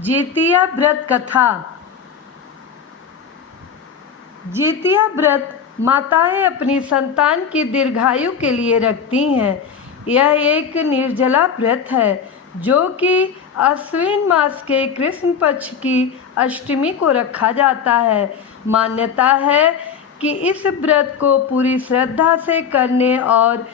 जितिया व्रत कथा। जितिया व्रत माताएं अपनी संतान की दीर्घायु के लिए रखती हैं। यह एक निर्जला व्रत है जो कि अश्विन मास के कृष्ण पक्ष की अष्टमी को रखा जाता है। मान्यता है कि इस व्रत को पूरी श्रद्धा से करने और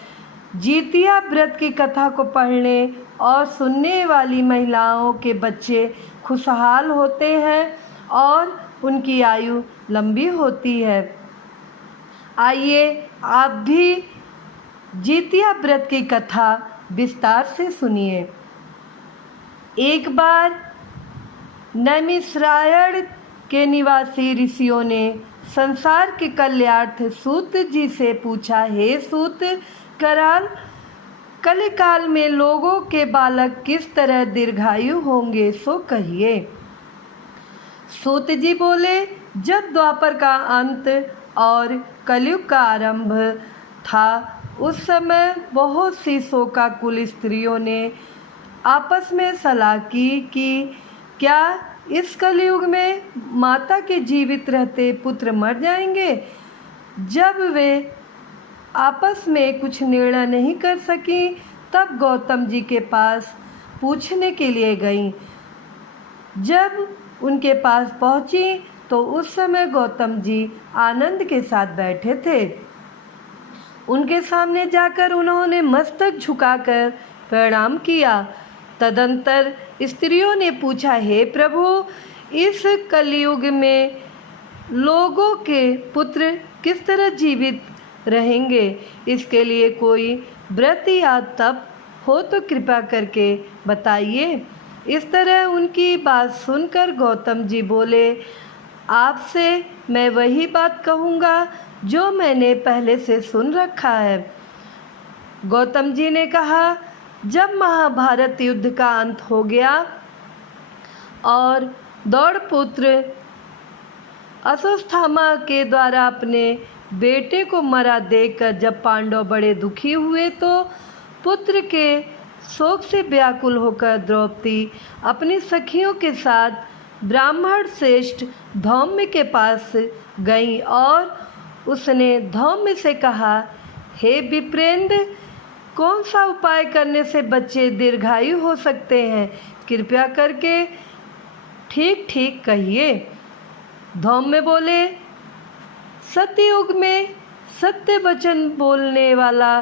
जितिया व्रत की कथा को पढ़ने और सुनने वाली महिलाओं के बच्चे खुशहाल होते हैं और उनकी आयु लंबी होती है। आइए आप भी जितिया व्रत की कथा विस्तार से सुनिए। एक बार नैमिषारण्य के निवासी ऋषियों ने संसार के कल्याणार्थ सूत जी से पूछा, हे सूत कराल, कलिकाल में लोगों के बालक किस तरह दीर्घायु होंगे, सो कहिए। सूत जी बोले, जब द्वापर का अंत और कलयुग का आरंभ था उस समय बहुत सी शोकाकुल स्त्रियों ने आपस में सलाह की कि क्या इस कलयुग में माता के जीवित रहते पुत्र मर जाएंगे। जब वे आपस में कुछ निर्णय नहीं कर सकी तब गौतम जी के पास पूछने के लिए गईं। जब उनके पास पहुंची तो उस समय गौतम जी आनंद के साथ बैठे थे। उनके सामने जाकर उन्होंने मस्तक झुकाकर प्रणाम किया। तदंतर स्त्रियों ने पूछा, हे प्रभु, इस कलयुग में लोगों के पुत्र किस तरह जीवित रहेंगे, इसके लिए कोई व्रत या तप हो तो कृपा करके बताइए। इस तरह उनकी बात सुनकर गौतम जी बोले, आपसे मैं वही बात कहूँगा जो मैंने पहले से सुन रखा है। गौतम जी ने कहा, जब महाभारत युद्ध का अंत हो गया और द्रौपदी अश्वत्थामा के द्वारा अपने बेटे को मरा देखकर जब पांडव बड़े दुखी हुए तो पुत्र के शोक से व्याकुल होकर द्रौपदी अपनी सखियों के साथ ब्राह्मण श्रेष्ठ धौम्य के पास गई और उसने धौम्य से कहा, हे विप्रेंद्र, कौन सा उपाय करने से बच्चे दीर्घायु हो सकते हैं, कृपया करके ठीक ठीक कहिए। धौम्य बोले, सत्ययुग में सत्य वचन बोलने वाला,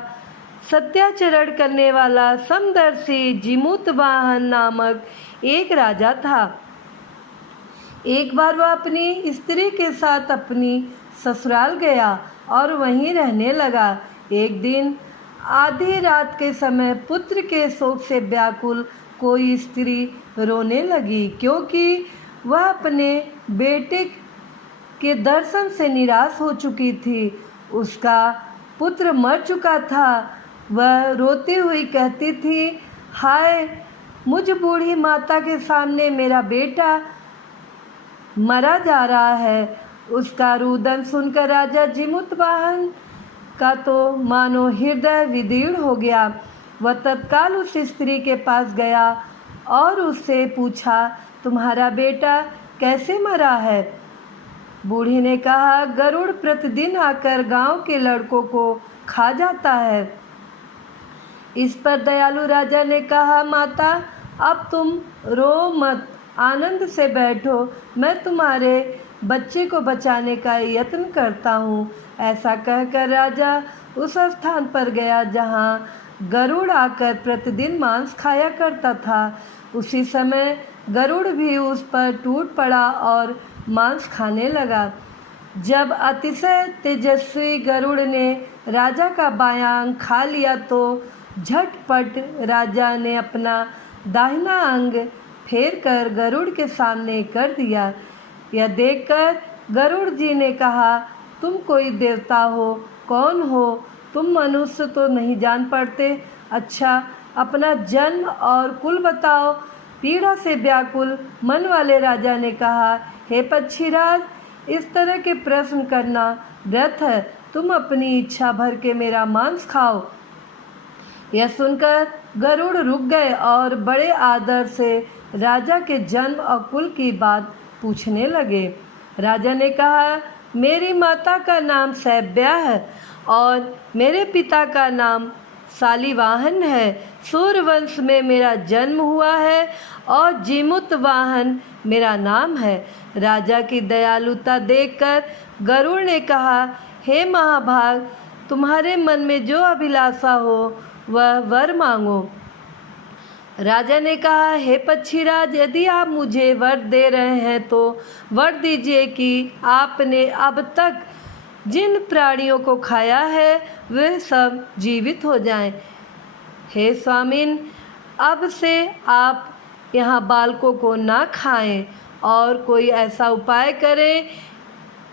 सत्याचरण करने वाला समदर्शी जिमूतवाहन नामक एक राजा था। एक बार वह अपनी स्त्री के साथ अपनी ससुराल गया और वहीं रहने लगा। एक दिन आधी रात के समय पुत्र के शोक से व्याकुल कोई स्त्री रोने लगी, क्योंकि वह अपने बेटे के दर्शन से निराश हो चुकी थी। उसका पुत्र मर चुका था। वह रोती हुई कहती थी, हाय, मुझ बूढ़ी माता के सामने मेरा बेटा मरा जा रहा है। उसका रुदन सुनकर राजा जिमूतवाहन का तो मानो हृदय विदीर्ण हो गया। वह तत्काल उस स्त्री के पास गया और उससे पूछा, तुम्हारा बेटा कैसे मरा है। बूढ़ी ने कहा, गरुड़ प्रतिदिन आकर गांव के लड़कों को खा जाता है। इस पर दयालु राजा ने कहा, माता, अब तुम रो मत, आनंद से बैठो, मैं तुम्हारे बच्चे को बचाने का यत्न करता हूँ। ऐसा कहकर राजा उस स्थान पर गया जहाँ गरुड़ आकर प्रतिदिन मांस खाया करता था। उसी समय गरुड़ भी उस पर टूट पड़ा और मांस खाने लगा। जब अतिशय तेजस्वी गरुड़ ने राजा का बायां अंग खा लिया तो झटपट राजा ने अपना दाहिना अंग फेर कर गरुड़ के सामने कर दिया। यह देखकर गरुड़ जी ने कहा, तुम कोई देवता हो, कौन हो, तुम मनुष्य तो नहीं जान पड़ते। अच्छा, अपना जन्म और कुल बताओ। पीड़ा से व्याकुल मन वाले राजा ने कहा, हे पक्षीराज, इस तरह के प्रश्न करना व्यर्थ है, तुम अपनी इच्छा भर के मेरा मांस खाओ। यह सुनकर गरुड़ रुक गए और बड़े आदर से राजा के जन्म और कुल की बात पूछने लगे। राजा ने कहा, मेरी माता का नाम सैब्या है और मेरे पिता का नाम शालिवाहन है। सूर्यवंश में मेरा जन्म हुआ है और जीमूतवाहन मेरा नाम है। राजा की दयालुता देखकर गरुड़ ने कहा, हे महाभाग, तुम्हारे मन में जो अभिलाषा हो वह वर मांगो। राजा ने कहा, हे पक्षीराज, यदि आप मुझे वर दे रहे हैं तो वर दीजिए कि आपने अब तक जिन प्राणियों को खाया है वे सब जीवित हो जाएं। हे स्वामिन, अब से आप यहाँ बालकों को ना खाएं और कोई ऐसा उपाय करें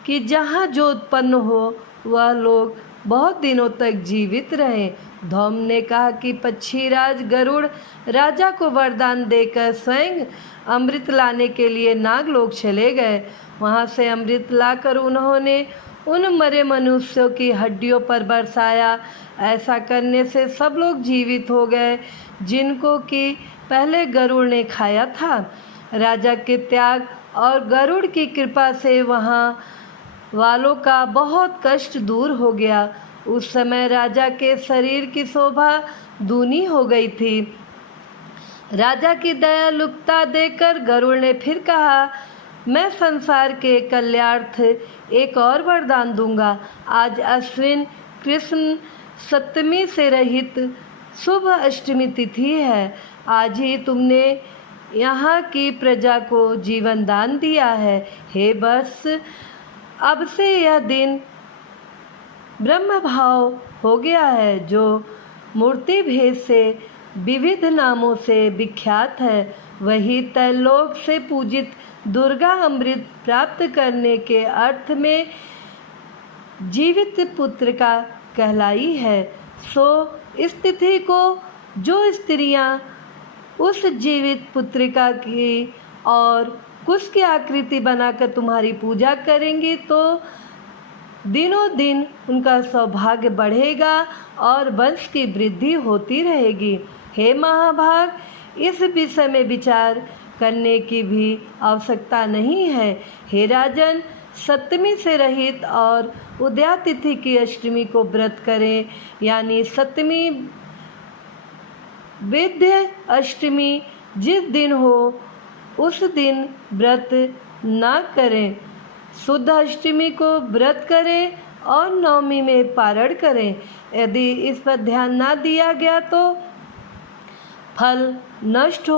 कि जहाँ जो उत्पन्न हो वह लोग बहुत दिनों तक जीवित रहें। धौम ने कहा कि पक्षीराज गरुड़ राजा को वरदान देकर स्वयं अमृत लाने के लिए नागलोक चले गए। वहाँ से अमृत लाकर उन्होंने उन मरे मनुष्यों की हड्डियों पर बरसाया। ऐसा करने से सब लोग जीवित हो गए जिनको कि पहले गरुड़ ने खाया था। राजा के त्याग और गरुड़ की कृपा से वहाँ वालों का बहुत कष्ट दूर हो गया। उस समय राजा के शरीर की शोभा दूनी हो गई थी। राजा की दयालुता देखकर गरुड़ ने फिर कहा, मैं संसार के कल्याणार्थ एक और वरदान दूंगा। आज अश्विन कृष्ण सप्तमी से रहित शुभ अष्टमी तिथि है। आज ही तुमने यहाँ की प्रजा को जीवन दान दिया है। हे बस, अब से यह दिन ब्रह्म भाव हो गया है, जो मूर्ति भेद से विविध नामों से विख्यात है। वही तैलोक से पूजित दुर्गा अमृत प्राप्त करने के अर्थ में जीवित पुत्र का कहलाई है। सो इस तिथि को जो स्त्रियां उस जीवित पुत्रिका की और कुश की आकृति बनाकर तुम्हारी पूजा करेंगी तो दिनों दिन उनका सौभाग्य बढ़ेगा और वंश की वृद्धि होती रहेगी। हे महाभाग, इस विषय में विचार करने की भी आवश्यकता नहीं है। हे राजन, सप्तमी से रहित और उदया तिथि की अष्टमी को व्रत करें, यानी सप्तमी विद्य अष्टमी जिस दिन हो उस दिन व्रत ना करें। शुद्ध अष्टमी को व्रत करें और नवमी में पारण करें। यदि इस पर ध्यान ना दिया गया तो फल नष्ट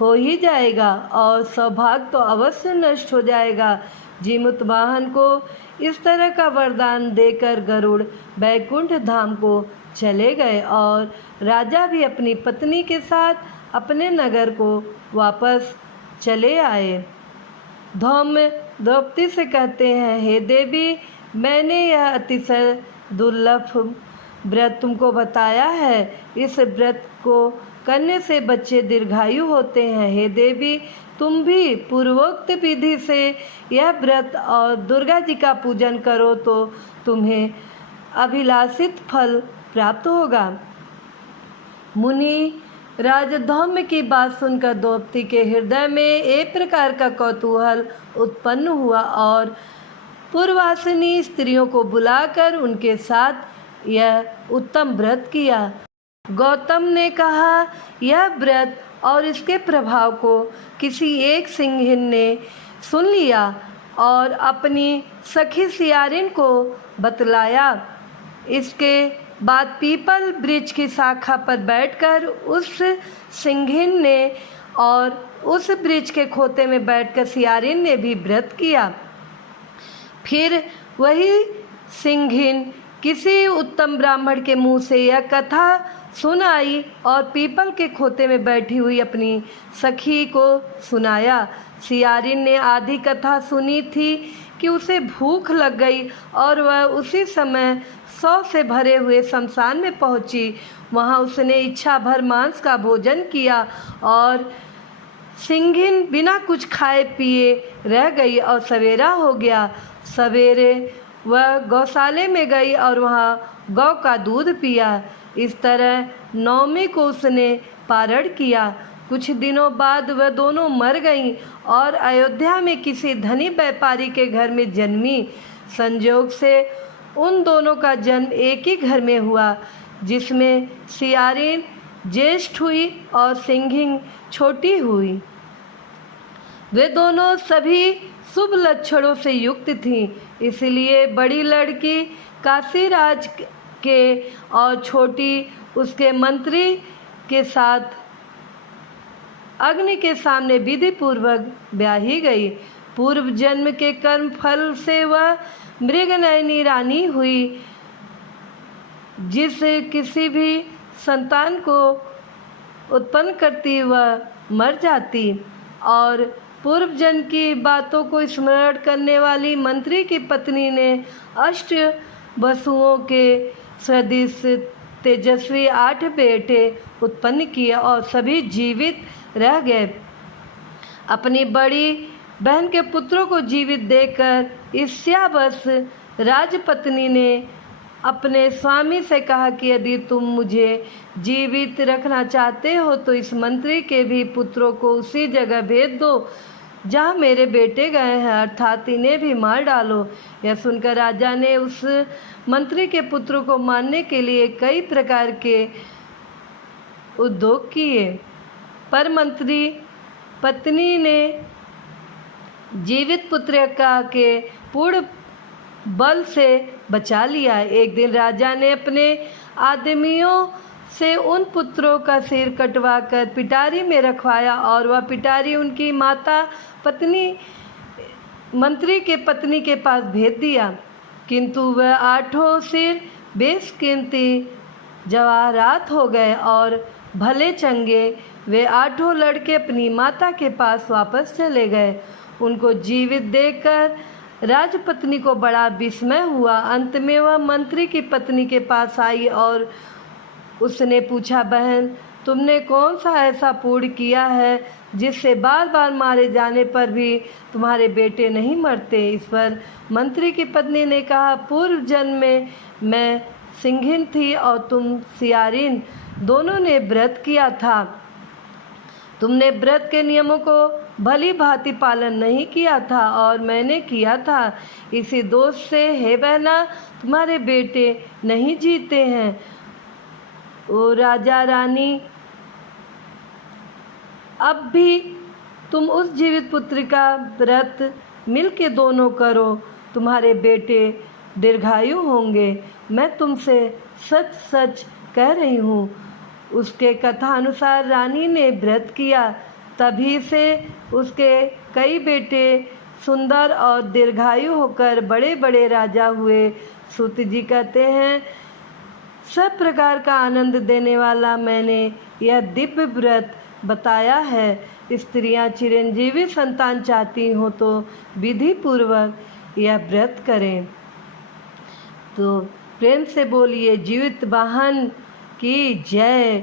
हो ही जाएगा और सौभाग्य तो अवश्य नष्ट हो जाएगा। जीमूतवाहन को इस तरह का वरदान देकर गरुड़ बैकुंठ धाम को चले गए और राजा भी अपनी पत्नी के साथ अपने नगर को वापस चले आए। धौम द्रौपदी से कहते हैं, हे देवी, मैंने यह अतिशय दुर्लभ व्रत तुमको बताया है। इस व्रत को करने से बच्चे दीर्घायु होते हैं। हे देवी, तुम भी पूर्वोक्त विधि से यह व्रत और दुर्गा जी का पूजन करो तो तुम्हें अभिलाषित फल प्राप्त होगा। मुनि राजधौम्य की बात सुनकर द्रौपदी के हृदय में एक प्रकार का कौतूहल उत्पन्न हुआ और पूर्वासिनी स्त्रियों को बुलाकर उनके साथ यह उत्तम व्रत किया। गौतम ने कहा, यह व्रत और इसके प्रभाव को किसी एक सिंहिन ने सुन लिया और अपनी सखी सियारिन को बतलाया। इसके बाद पीपल वृक्ष की शाखा पर बैठकर उस सिंहिन ने और उस वृक्ष के खोते में बैठकर सियारिन ने भी व्रत किया। फिर वही सिंहिन किसी उत्तम ब्राह्मण के मुंह से यह कथा सुन आई और पीपल के खोते में बैठी हुई अपनी सखी को सुनाया। सियारिन ने आधी कथा सुनी थी कि उसे भूख लग गई और वह उसी समय 100 से भरे हुए शमशान में पहुंची। वहां उसने इच्छा भर मांस का भोजन किया और सिंहिन बिना कुछ खाए पिए रह गई और सवेरा हो गया। सवेरे वह गौशाले में गई और वहां गौ का दूध पिया। इस तरह नवमी को उसने पारण किया। कुछ दिनों बाद वह दोनों मर गईं और अयोध्या में किसी धनी व्यापारी के घर में जन्मी। संयोग से उन दोनों का जन्म एक ही घर में हुआ, जिसमें सियारिन ज्येष्ठ हुई और सिंघिन छोटी हुई। वे दोनों सभी शुभ लक्षणों से युक्त थीं, इसलिए बड़ी लड़की काशीराज के और छोटी उसके मंत्री के साथ अग्नि के सामने विधि पूर्वक ब्याही गई। पूर्व जन्म के कर्म फल से वह मृगनयनी रानी हुई, जिस किसी भी संतान को उत्पन्न करती वह मर जाती। और पूर्व जन्म की बातों को स्मरण करने वाली मंत्री की पत्नी ने अष्ट वसुओं के सदृश तेजस्वी 8 बेटे उत्पन्न किए और सभी जीवित रह गए। अपनी बड़ी बहन के पुत्रों को जीवित देखकर ईर्ष्यावश राजपत्नी ने अपने स्वामी से कहा कि यदि तुम मुझे जीवित रखना चाहते हो तो इस मंत्री के भी पुत्रों को उसी जगह भेज दो जहाँ मेरे बेटे गए हैं, अर्थात इन्हें भी मार डालो। यह सुनकर राजा ने उस मंत्री के पुत्रों को मारने के लिए कई प्रकार के उद्योग किए, पर मंत्री पत्नी ने जीवित पुत्र के पूर्ण बल से बचा लिया। एक दिन राजा ने अपने आदमियों से उन पुत्रों का सिर कटवाकर पिटारी में रखवाया और वह पिटारी उनकी माता पत्नी मंत्री के पत्नी के पास भेज दिया, किंतु वह 8 सिर बेशकीमती जवाहरात हो गए और भले चंगे वे 8 लड़के अपनी माता के पास वापस चले गए। उनको जीवित देखकर राजपत्नी को बड़ा विस्मय हुआ। अंत में वह मंत्री की पत्नी के पास आई और उसने पूछा, बहन, तुमने कौन सा ऐसा पुण्य किया है जिससे बार बार मारे जाने पर भी तुम्हारे बेटे नहीं मरते? इस पर मंत्री की पत्नी ने कहा, पूर्व जन्म में मैं सिंघिन थी और तुम सियारिन, दोनों ने व्रत किया था। तुमने व्रत के नियमों को भली भांति पालन नहीं किया था और मैंने किया था। इसी दोष से हे बहना, तुम्हारे बेटे नहीं जीते हैं। ओ राजा रानी, अब भी तुम उस जीवित पुत्र का व्रत मिल के दोनों करो, तुम्हारे बेटे दीर्घायु होंगे। मैं तुमसे सच सच कह रही हूँ। उसके कथानुसार रानी ने व्रत किया, तभी से उसके कई बेटे सुंदर और दीर्घायु होकर बड़े बड़े राजा हुए। सूत जी कहते हैं, सब प्रकार का आनंद देने वाला मैंने यह दिव्य व्रत बताया है। स्त्रियां चिरंजीवी संतान चाहती हो तो विधि पूर्वक यह व्रत करें। तो प्रेम से बोलिए जीवित वाहन की जय।